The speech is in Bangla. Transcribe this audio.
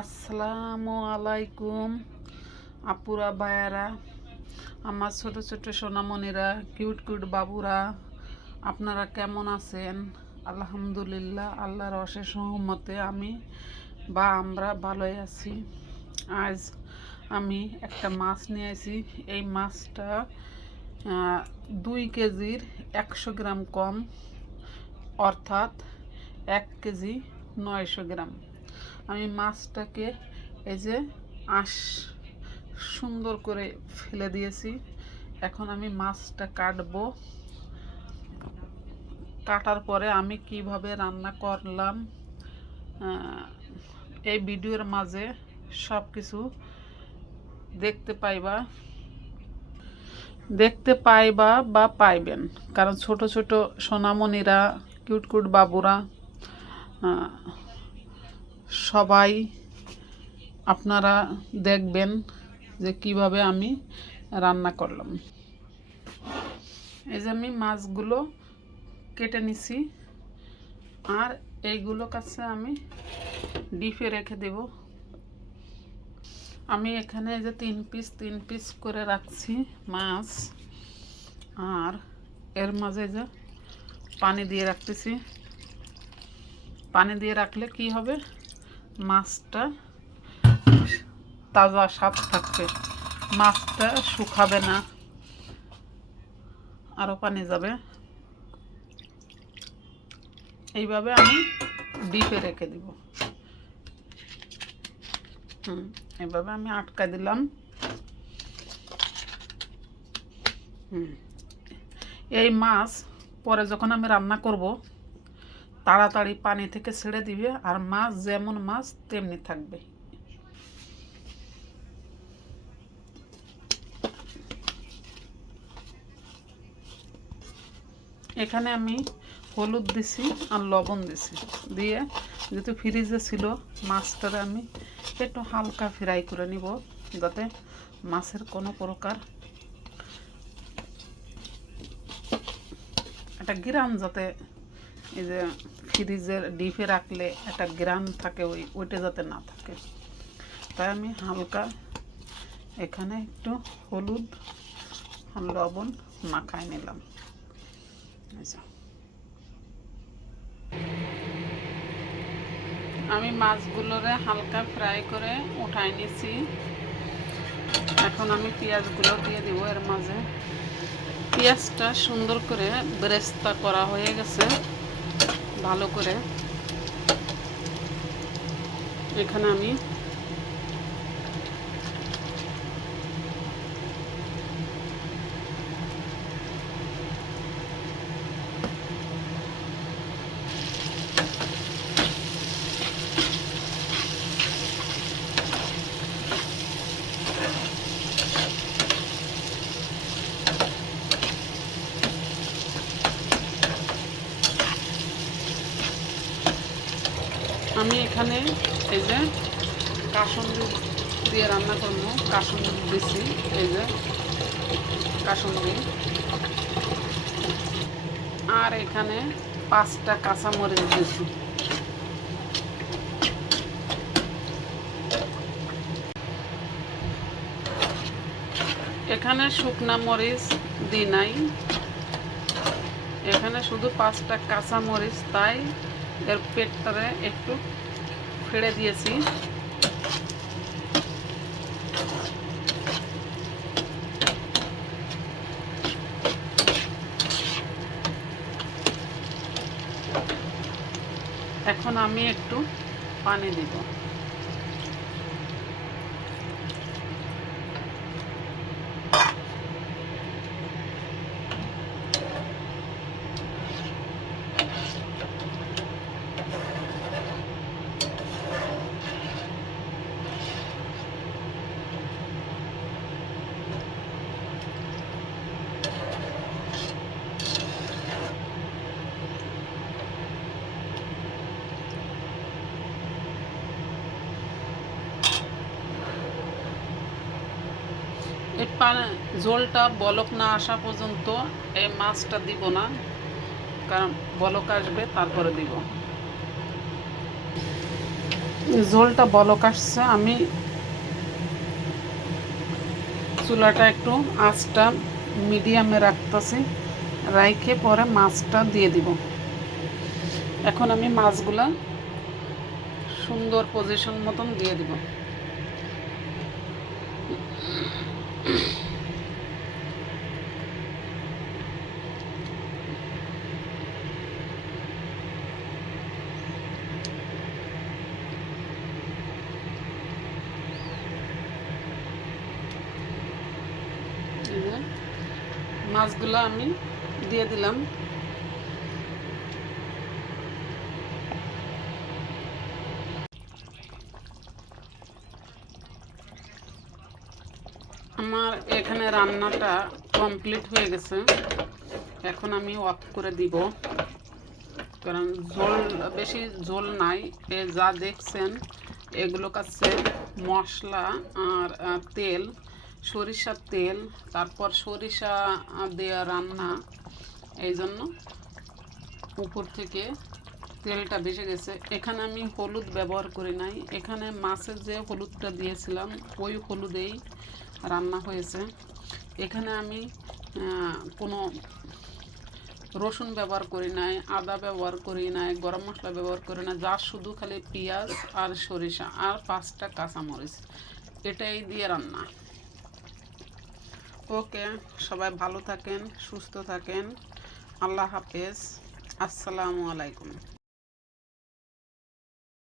আসসালামু আলাইকুম আপুরা ভাইয়ারা, আমার ছোট ছোট সোনামণিরা, কিউট কিউট বাবুরা, আপনারা কেমন আছেন? আলহামদুলিল্লাহ, আল্লাহর অশেষ রহমতে আমরা ভালোই আছি। আজ আমি একটা মাছ নিয়ে আসি। এই মাছটা 2 কেজির 100 গ্রাম কম, অর্থাৎ 1 কেজি 900 গ্রাম। আমি মাছটাকে এই যে আঁশ সুন্দর করে ফেলে দিয়েছি। এখন আমি মাছটা কাটবো। কাটার পরে আমি কিভাবে রান্না করলাম এই ভিডিওর মাঝে সব কিছু দেখতে পাইবা বা পাইবেন, কারণ ছোট ছোট সোনামণিরা, কিউট কিউট বাবুরা সবাই আপনারা দেখবেন যে কিভাবে আমি রান্না করলাম। এই যে আমি মাছগুলো কেটে নিছি, আর এইগুলো কাছে আমি ডিপে রেখে দেব। আমি এখানে এই যে 3 পিস করে রাখছি মাছ, আর এর মাঝে যে পানি দিয়ে রাখতেছি। পানি দিয়ে রাখলে কি হবে, মাছটা তাজা স্বাদ থাকবে, মাছটা শুকাবে না, আরও পানি যাবে। এইভাবে আমি ডিপে রেখে দিব। এইভাবে আমি আটকা দিলাম। এই মাছ পরে যখন আমি রান্না করব তাড়াতাড়ি পানি থেকে ছেড়ে দিবে, আর মাছ যেমন মাছ তেমনি থাকবে। এখানে আমি হলুদ দিছি আর লবণ দিছি, দিয়ে যেহেতু ফ্রিজে ছিল মাছটারে আমি একটু হালকা ফ্রাই করে নিব, যাতে মাছের কোনো প্রকার একটা গ্রান, যাতে এই যে ফ্রিজের ডিপে রাখলে একটা গ্রান থাকে, ওইটা যাতে না থাকে, তাই আমি হালকা এখানে একটু হলুদ আর লবণ মাখায় নিলাম। আমি মাছগুলোরে হালকা ফ্রাই করে উঠাই নিছি। এখন আমি পেঁয়াজগুলো দিয়ে দিব এর মাঝে। পেঁয়াজটা সুন্দর করে বেরেস্তা করা হয়ে গেছে ভালো করে। এখানে আমি এখানে এই যে কাসুন্দি দিয়ে রান্না করবো, কাসুন্দি দিছি, এই যে কাসুন্দি, আর এখানে 5টা কাঁচামরিচ দিছি। এখানে শুকনা মরিচ দিই নাই, এখানে শুধু 5টা কাঁচামরিচ, তাই এর পেটটারে একটু ফেড়ে দিয়েছি। এখন আমি একটু পানি দিব। এই ঝোলটা বলক না আসা পর্যন্ত এই মাছটা দিব না, কারণ বলক আসবে তারপরে দিব। ঝোলটা বলক আসছে, আমি চুলাটা একটু আঁচটা মিডিয়ামে রাখতেছি, রাইখে পরে মাছটা দিয়ে দিব। এখন আমি মাছগুলা সুন্দর পজিশন মতন দিয়ে দিব। মাছগুলো আমি দিয়ে দিলাম। আমার এখানে রান্নাটা কমপ্লিট হয়ে গেছে, এখন আমি অফ করে দিব, কারণ বেশি ঝোল নাই। যা দেখছেন এগুলো কাছে মশলা আর তেল, সরিষার তেল, তারপর সরিষা দেওয়া রান্না, এই জন্য উপর থেকে তেলটা বেশি গেছে। এখানে আমি হলুদ ব্যবহার করি নাই, এখানে মাছের যে হলুদটা দিয়েছিলাম ওই হলুদেই রান্না হয়েছে। এখানে আমি কোনো রসুন ব্যবহার করি নাই, আদা ব্যবহার করি নাই, গরম মশলা ব্যবহার করি না, যা শুধু খালি পেঁয়াজ আর সরিষা আর 5টা কাঁচামরিচ, এটাই দিয়ে রান্না। ওকে, সবাই ভালো থাকেন, সুস্থ থাকেন, আল্লাহ হাফেজ, আসসালামু আলাইকুম।